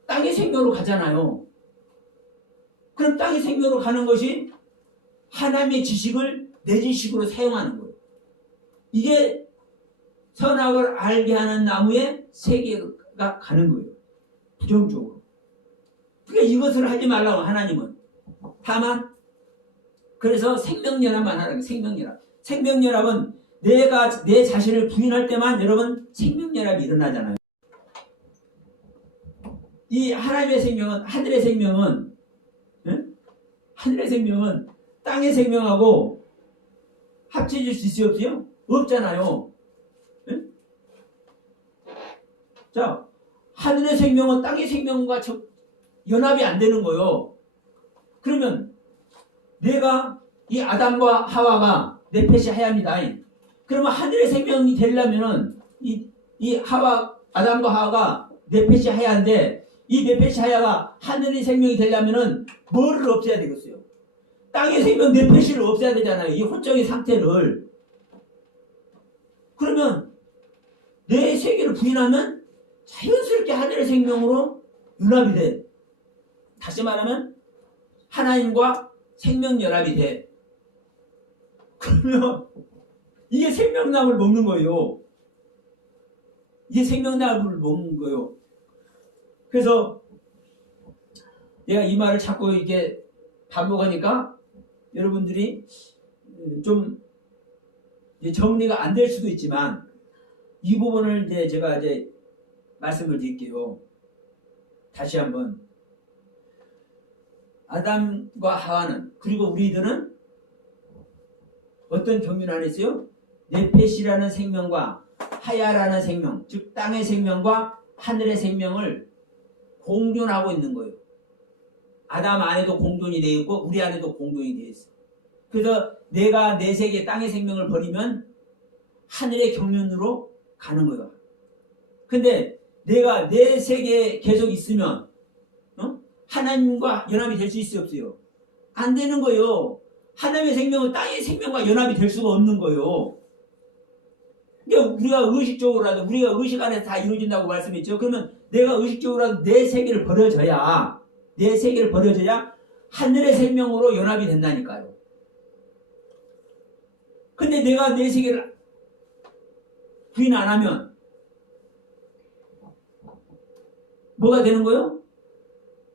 땅의 생명으로 가잖아요. 그럼 땅의 생명으로 가는 것이 하나님의 지식을 내 지식으로 사용하는 거예요. 이게 선악을 알게 하는 나무의 세계가 생명가 가는 거예요. 부정적으로. 그러니까 이것을 하지 말라고 하나님은. 다만 그래서 생명연합만 하라고. 생명연합. 생명연합은 내가 내 자신을 부인할 때만 여러분 생명연합이 일어나잖아요. 이 하나님의 생명은 하늘의 생명은 하늘의 생명은 땅의 생명하고 합쳐질 수 있어요? 없어요? 없잖아요. 자, 하늘의 생명은 땅의 생명과 연합이 안 되는 거예요. 그러면 내가 이 아담과 하와가 네펫이 하야입니다. 그러면 하늘의 생명이 되려면은 이 아담과 하와가 네펫이 하야인데 이 네펫이 하야가 하늘의 생명이 되려면은 뭐를 없애야 되겠어요? 땅의 생명 네펫을 없애야 되잖아요. 이 혼적인 상태를. 그러면 내 세계를 부인하면 자연스럽게 하늘의 생명으로 연합이 돼. 다시 말하면 하나님과 생명연합이 돼. 그러면 이게 생명나무를 먹는 거예요. 이게 생명나무를 먹는 거예요. 그래서 내가 이 말을 자꾸 이렇게 반복하니까 여러분들이 좀 정리가 안 될 수도 있지만 이 부분을 이제 제가 이제 말씀을 드릴게요. 다시 한번. 아담과 하와는 그리고 우리들은 어떤 경륜 안에 있어요? 네펫이라는 생명과 하야라는 생명, 즉 땅의 생명과 하늘의 생명을 공존하고 있는 거예요. 아담 안에도 공존이 되어 있고 우리 안에도 공존이 되어 있어. 그래서 내가 내 세계 땅의 생명을 버리면 하늘의 경륜으로 가는 거예요. 근데 내가 내 세계에 계속 있으면 하나님과 연합이 될 수 있어요? 없어요? 안 되는 거예요. 하나님의 생명은 땅의 생명과 연합이 될 수가 없는 거예요. 그러니까 우리가 의식적으로라도 우리가 의식 안에서 다 이루어진다고 말씀했죠. 그러면 내가 의식적으로라도 내 세계를 버려져야 하늘의 생명으로 연합이 된다니까요. 근데 내가 내 세계를 부인 안 하면 뭐가 되는 거예요?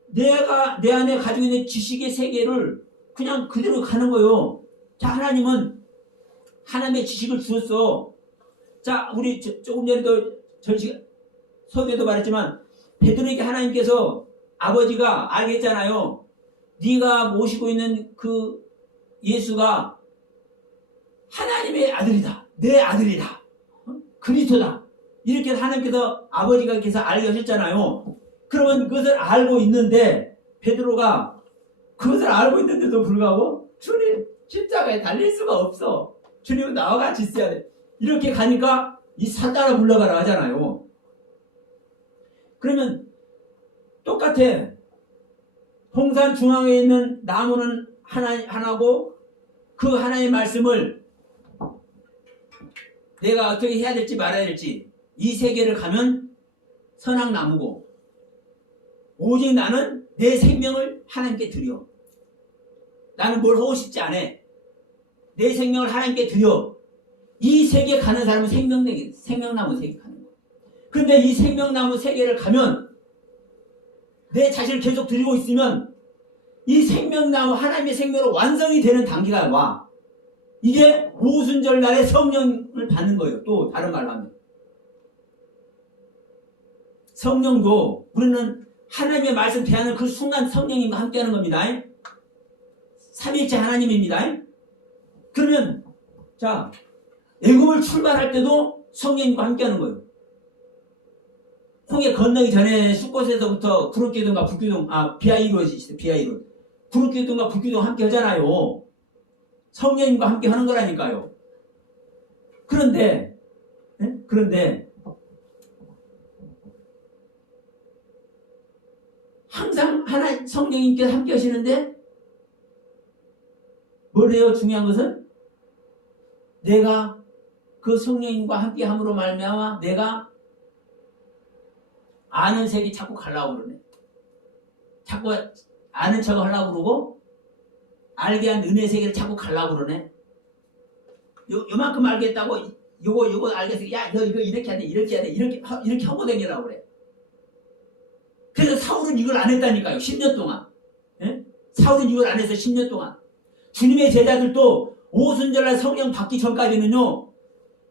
내가 내 안에 가지고 있는 지식의 세계를 그냥 그대로 가는 거예요. 자, 하나님은 하나님의 지식을 주었어. 자, 우리 조금 전에도 서두에도 말했지만 베드로에게 하나님께서 아버지가 알게 했잖아요. 네가 모시고 있는 그 예수가 하나님의 아들이다. 내 아들이다. 그리스도다. 이렇게 하나님께서 아버지께서 알게 하셨잖아요. 그러면 그것을 알고 있는데 베드로가 그것을 알고 있는데도 불구하고 주님 십자가에 달릴 수가 없어. 주님은 나와 같이 있어야 돼. 이렇게 가니까 이 사자를 불러가라 하잖아요. 그러면 똑같아. 홍산 중앙에 있는 나무는 하나고 그 하나의 말씀을 내가 어떻게 해야 될지 말아야 될지 이 세계를 가면 선악나무고 오직 나는 내 생명을 하나님께 드려. 나는 뭘 하고 싶지 않아. 내 생명을 하나님께 드려. 이 세계 가는 사람은 생명나무 세계 가는 거야. 근데 이 생명나무 세계를 가면 내 자신을 계속 드리고 있으면 이 생명나무 하나님의 생명으로 완성이 되는 단계가 와. 이게 오순절 날에 성령을 받는 거예요. 또 다른 말로 하면 성령도 우리는 하나님의 말씀 대하는 그 순간 성령님과 함께하는 겁니다. 삼위일체 하나님입니다. 그러면 자 애굽을 출발할 때도 성령님과 함께하는 거예요. 홍해 건너기 전에 숫곳에서부터 구름기둥과 불기둥 비아이롯이 비아이롯 구름기둥과 불기둥 함께 하잖아요. 성령님과 함께 하는 거라니까요. 그런데 항상 하나 성령님께서 함께 하시는데 뭐래요? 중요한 것은 내가 그 성령님과 함께 함으로 말미암아 내가 아는 색이 자꾸 가려고 그러네. 자꾸 아는 척 하려고 그러고 알게 한 은혜 세계를 자꾸 가려고 그러네. 요만큼 알겠다고 요거 알겠어. 야 너 이거 이렇게 하네 이렇게 하네 이렇게 하고 다니라고 그래. 그래서 사울은 이걸 안 했다니까요. 10년 동안. 예? 사울은 이걸 안 해서 10년 동안. 주님의 제자들도 오순절날 성령 받기 전까지는요.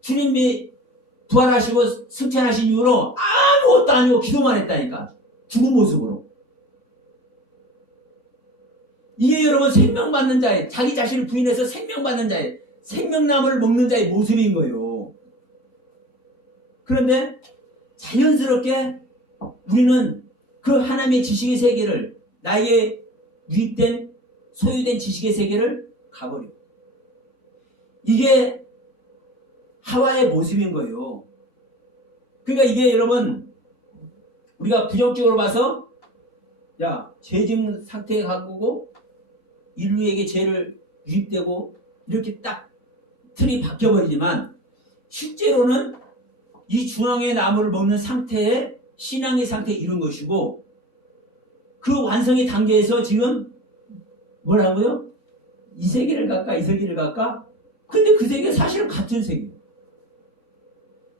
주님이 부활하시고 승천하신 이후로 아무것도 아니고 기도만 했다니까. 죽은 모습으로. 이게 여러분 생명받는 자의, 자기 자신을 부인해서 생명받는 자의, 생명나무를 먹는 자의 모습인 거예요. 그런데 자연스럽게 우리는 그 하나님의 지식의 세계를, 나에게 유입된 소유된 지식의 세계를 가버려. 이게 하와의 모습인 거예요. 그러니까 이게 여러분 우리가 부정적으로 봐서 죄짐 상태에 가고 인류에게 죄를 유입되고 이렇게 딱 틀이 바뀌어버리지만 실제로는 이 중앙의 나무를 먹는 상태에 신앙의 상태에 이른 것이고 그 완성의 단계에서 지금 뭐라고요? 이 세계를 갈까 이 세계를 갈까? 근데 그 세계가 사실은 같은 세계예요.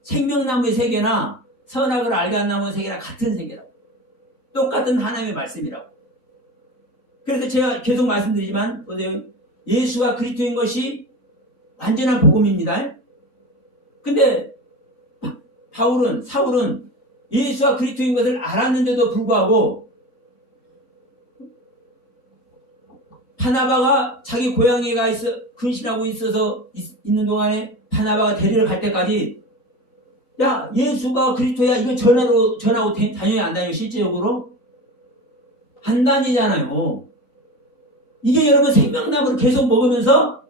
생명나무의 세계나 선악을 알게 한 나무의 세계나 같은 세계라고. 똑같은 하나님의 말씀이라고. 그래서 제가 계속 말씀드리지만 보세요. 예수가 그리스도인 것이 완전한 복음입니다. 근데 사울은 예수가 그리스도인 것을 알았는데도 불구하고 바나바가 자기 고향에 가 있어 근신하고 있는 동안에 바나바가 데리러 갈 때까지 예수가 그리스도야 이거 전하고 다녀야 안 다녀요? 실제적으로 안 다니잖아요. 이게 여러분 생명나무를 계속 먹으면서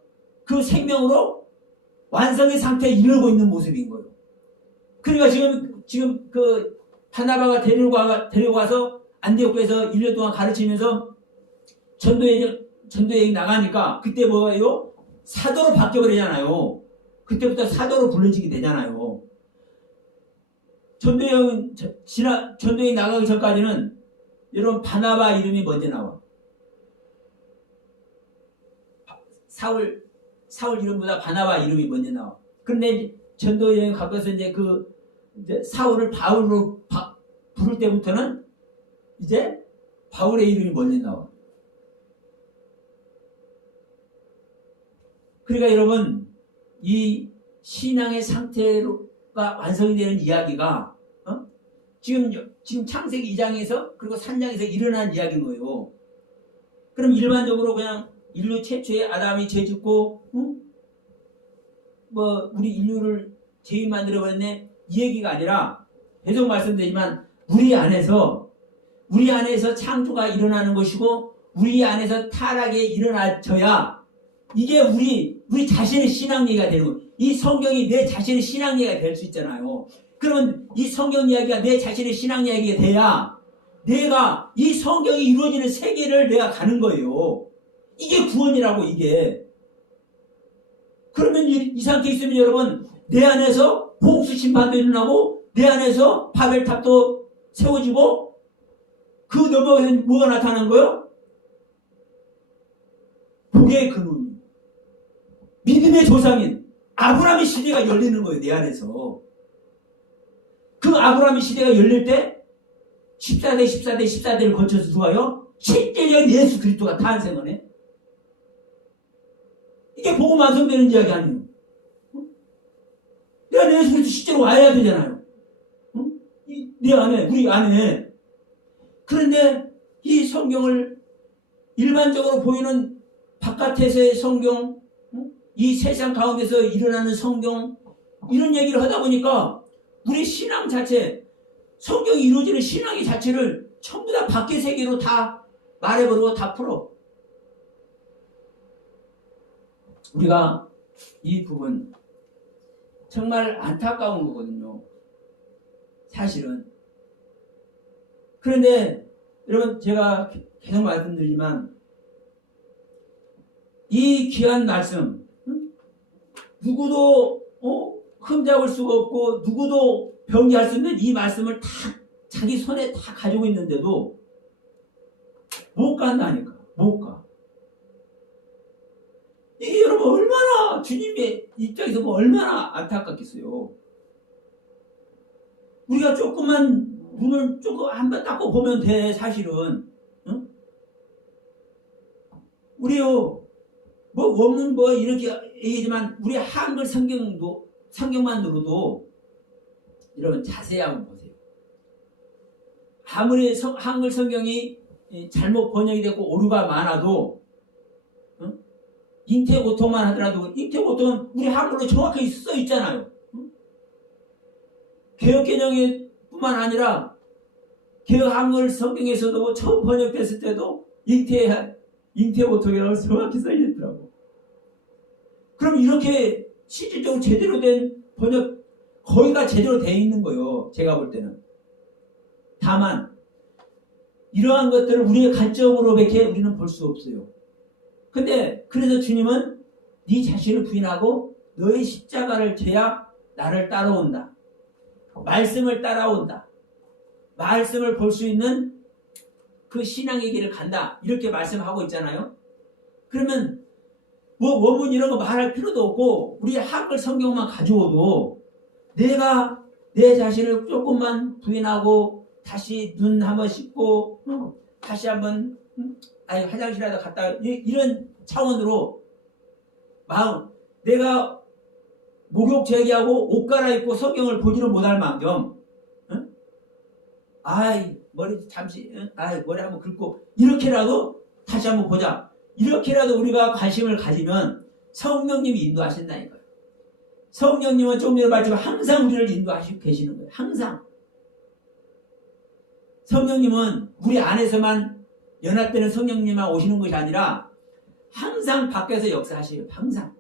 그 생명으로 완성의 상태에 이르고 있는 모습인 거예요. 그러니까 지금 그 바나바가 데리고 가서 안디옥에서 1년 동안 가르치면서 전도여행 나가니까 그때 뭐예요? 사도로 바뀌어버리잖아요. 그때부터 사도로 불러지게 되잖아요. 전도여행 나가기 전까지는 여러분 바나바 이름이 먼저 나와. 사울 이름보다 바나바 이름이 먼저 나와. 그런데 전도여행 가면서 이제 사울을 바울로 부를 때부터는 이제 바울의 이름이 먼저 나와. 그러니까 여러분 이 신앙의 상태가 완성이 되는 이야기가 지금 창세기 2장에서 그리고 3장에서 일어난 이야기인 거예요. 그럼 일반적으로 그냥 인류 최초의 아담이 죄 짓고 우리 인류를 죄인 만들어버렸네 이 얘기가 아니라 계속 말씀드리지만 우리 안에서 창조가 일어나는 것이고 우리 안에서 타락이 일어나져야 이게 우리 자신의 신앙 얘기가 되는 거예요. 이 성경이 내 자신의 신앙 얘기가 될 수 있잖아요. 그러면 이 성경 이야기가 내 자신의 신앙 이야기가 돼야 내가 이 성경이 이루어지는 세계를 내가 가는 거예요. 이게 구원이라고 이게. 그러면 이 상태에 있으면 여러분 내 안에서 복수 심판도 일어나고 내 안에서 바벨탑도 세워지고 그 넘어가서 뭐가 나타나는 거예요? 복의 근원. 믿음의 조상인 아브라함의 시대가 열리는 거예요. 내 안에서. 그 아브라함의 시대가 열릴 때 14대를 거쳐서 누가요? 실제적 예수 그리스도가 탄생을 해. 이게 복음 완성되는 이야기 아니에요. 내가 예수 그리스도 실제로 와야 되잖아요. 내 안에, 우리 안에. 그런데 이 성경을 일반적으로 보이는 바깥에서의 성경, 이 세상 가운데서 일어나는 성경, 이런 얘기를 하다 보니까 우리 신앙 자체, 성경이 이루어지는 신앙의 자체를 전부 다 밖의 세계로 다 말해버리고 다 풀어. 우리가 이 부분 정말 안타까운 거거든요. 사실은. 그런데 여러분 제가 계속 말씀드리지만 이 귀한 말씀 누구도 흠잡을 수가 없고 누구도 변개할 수 있는 이 말씀을 다 자기 손에 다 가지고 있는데도 못 간다니까. 못 가. 이게 여러분 얼마나 주님의 입장에서 얼마나 안타깝겠어요. 우리가 조금만 눈을 조금 한번 닦고 보면 돼, 사실은. 응? 우리요, 뭐 원문 뭐 이렇게 얘기지만 우리 한글 성경만으로도 여러분 자세히 한번 보세요. 아무리 한글 성경이 잘못 번역이 됐고 오류가 많아도 잉태고통만 하더라도 잉태고통은 우리 한글로 정확하게 써 있잖아요. 개혁개정에 뿐만 아니라 개혁 한글 성경에서도 처음 번역됐을 때도 잉태고통이라고 정확히 써 있더라고. 그럼 이렇게 실질적으로 제대로 된 번역 거의가 제대로 되어 있는 거예요. 제가 볼 때는. 다만 이러한 것들을 우리의 관점으로밖에 우리는 볼 수 없어요. 근데 그래서 주님은 네 자신을 부인하고 너의 십자가를 져야 나를 따라온다. 말씀을 따라온다. 말씀을 볼 수 있는 그 신앙의 길을 간다. 이렇게 말씀하고 있잖아요. 그러면 뭐 원문 이런 거 말할 필요도 없고 우리 한글 성경만 가져오도 내가 내 자신을 조금만 부인하고 다시 눈 한번 씻고 다시 한번 화장실에다 갔다 이런 차원으로 마음 내가 목욕 제기하고 옷 갈아입고 성경을 보지를 못할 만큼 머리 잠시 머리 한번 긁고 이렇게라도 다시 한번 보자. 이렇게라도 우리가 관심을 가지면 성령님이 인도하신다니까요. 성령님은 조금 전에 말했지만 항상 우리를 인도하시고 계시는 거예요. 항상. 성령님은 우리 안에서만 연합되는 성령님만 오시는 것이 아니라 항상 밖에서 역사하시요. 항상.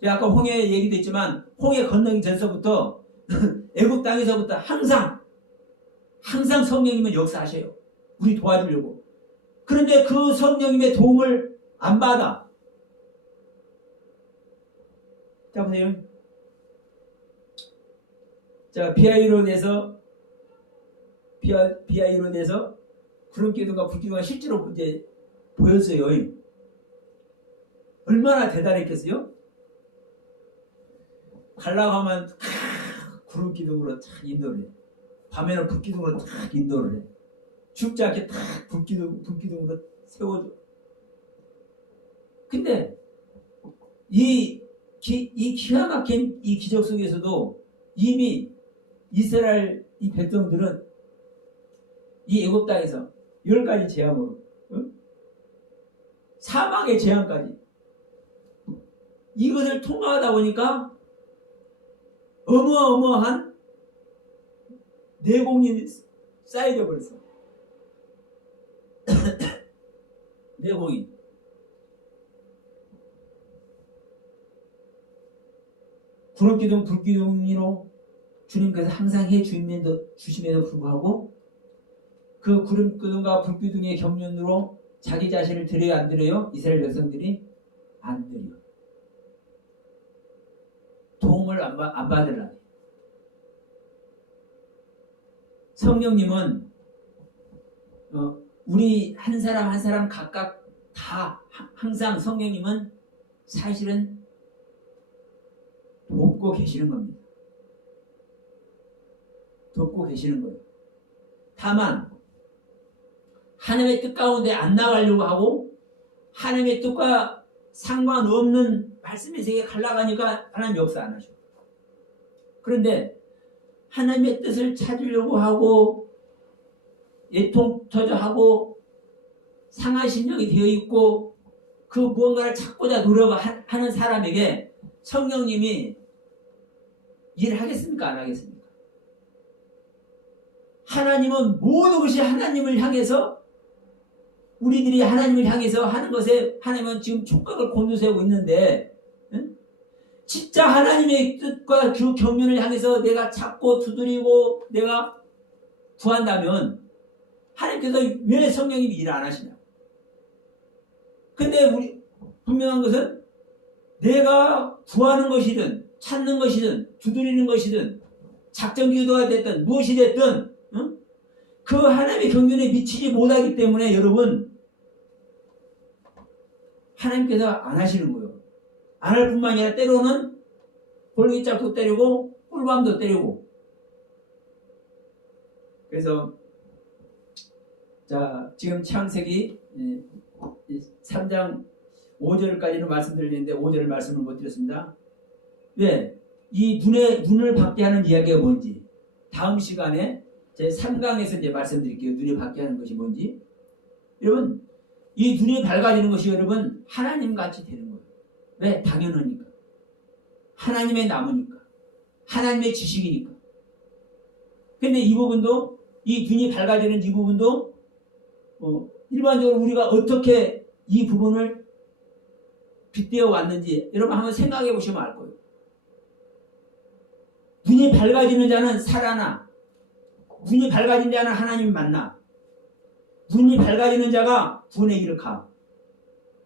제가 아까 홍해 얘기도 했지만 홍해 건너기 전서부터 애굽 땅에서부터 항상 성령님은 역사하셔요. 우리 도와주려고. 그런데 그 성령님의 도움을 안 받아. 자 보세요. 자 비아이로 돼서 구름기둥과 불기둥과 실제로 이제 보였어요. 얼마나 대단했겠어요? 가려고 하면 구름기둥으로 탁 인도를 해. 밤에는 불기둥으로 탁 인도를 해. 춥지 않게 탁 불기둥으로 세워줘. 근데 이 기가 막힌 이 기적 속에서도 이미 이스라엘 이 백성들은 이 애굽 땅에서 10가지 재앙으로 사망의 재앙까지 이것을 통과하다 보니까 어마어마한 내공이 쌓여져 버렸어. 내공이. 구름기둥, 불기둥으로 주님께서 항상 해주심에도 불구하고 그 구름기둥과 불기둥의 경륜으로 자기 자신을 드려요, 안 드려요? 이스라엘 백성들이 안 드려. 도움을 안 받으려고. 성령님은 우리 한 사람 한 사람 각각 다 항상 성령님은 사실은 돕고 계시는 겁니다. 돕고 계시는 거예요. 다만 하나님의 뜻 가운데 안 나가려고 하고 하나님의 뜻과 상관없는 말씀의 세계에 가려가니까 하나님 역사 안 하셔. 그런데 하나님의 뜻을 찾으려고 하고 애통터져하고 상한 심령이 되어 있고 그 무언가를 찾고자 노력하는 사람에게 성령님이 일하겠습니까? 안 하겠습니까? 하나님은 모든 것이 하나님을 향해서 우리들이 하나님을 향해서 하는 것에 하나님은 지금 촉각을 곤두세우고 있는데 진짜 하나님의 뜻과 그 경륜을 향해서 내가 찾고 두드리고 내가 구한다면 하나님께서 왜 성령님이 일 안 하시냐? 근데 우리 분명한 것은 내가 구하는 것이든 찾는 것이든 두드리는 것이든 작정기도가 됐든 무엇이 됐든 그 하나님의 경륜에 미치지 못하기 때문에 여러분 하나님께서 안 하시는 거예요. 안 할 뿐만 아니라 때로는 볼기짝도 때리고 꿀밤도 때리고 그래서 자, 지금 창세기 3장 5절까지는 말씀드렸는데 5절 말씀을 못 드렸습니다. 왜? 이 눈을 받게 하는 이야기가 뭔지 다음 시간에 제 3강에서 이제 말씀드릴게요. 눈이 받게 하는 것이 뭔지. 여러분, 이 눈이 밝아지는 것이 여러분 하나님 같이 되는 거예요. 왜? 당연하니까. 하나님의 나무니까. 하나님의 지식이니까. 근데 이 부분도 이 눈이 밝아지는 이 부분도 일반적으로 우리가 어떻게 이 부분을 빗대어 왔는지 여러분 한번 생각해 보시면 알 거예요. 눈이 밝아지는 자는 살아나. 눈이 밝아진 자는 하나님 만나. 눈이 밝아지는 자가 구원에 이르카.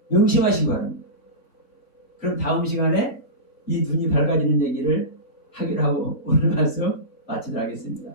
명심하시기 바랍니다. 그럼 다음 시간에 이 눈이 밝아지는 얘기를 하기로 하고 오늘 말씀 마치도록 하겠습니다.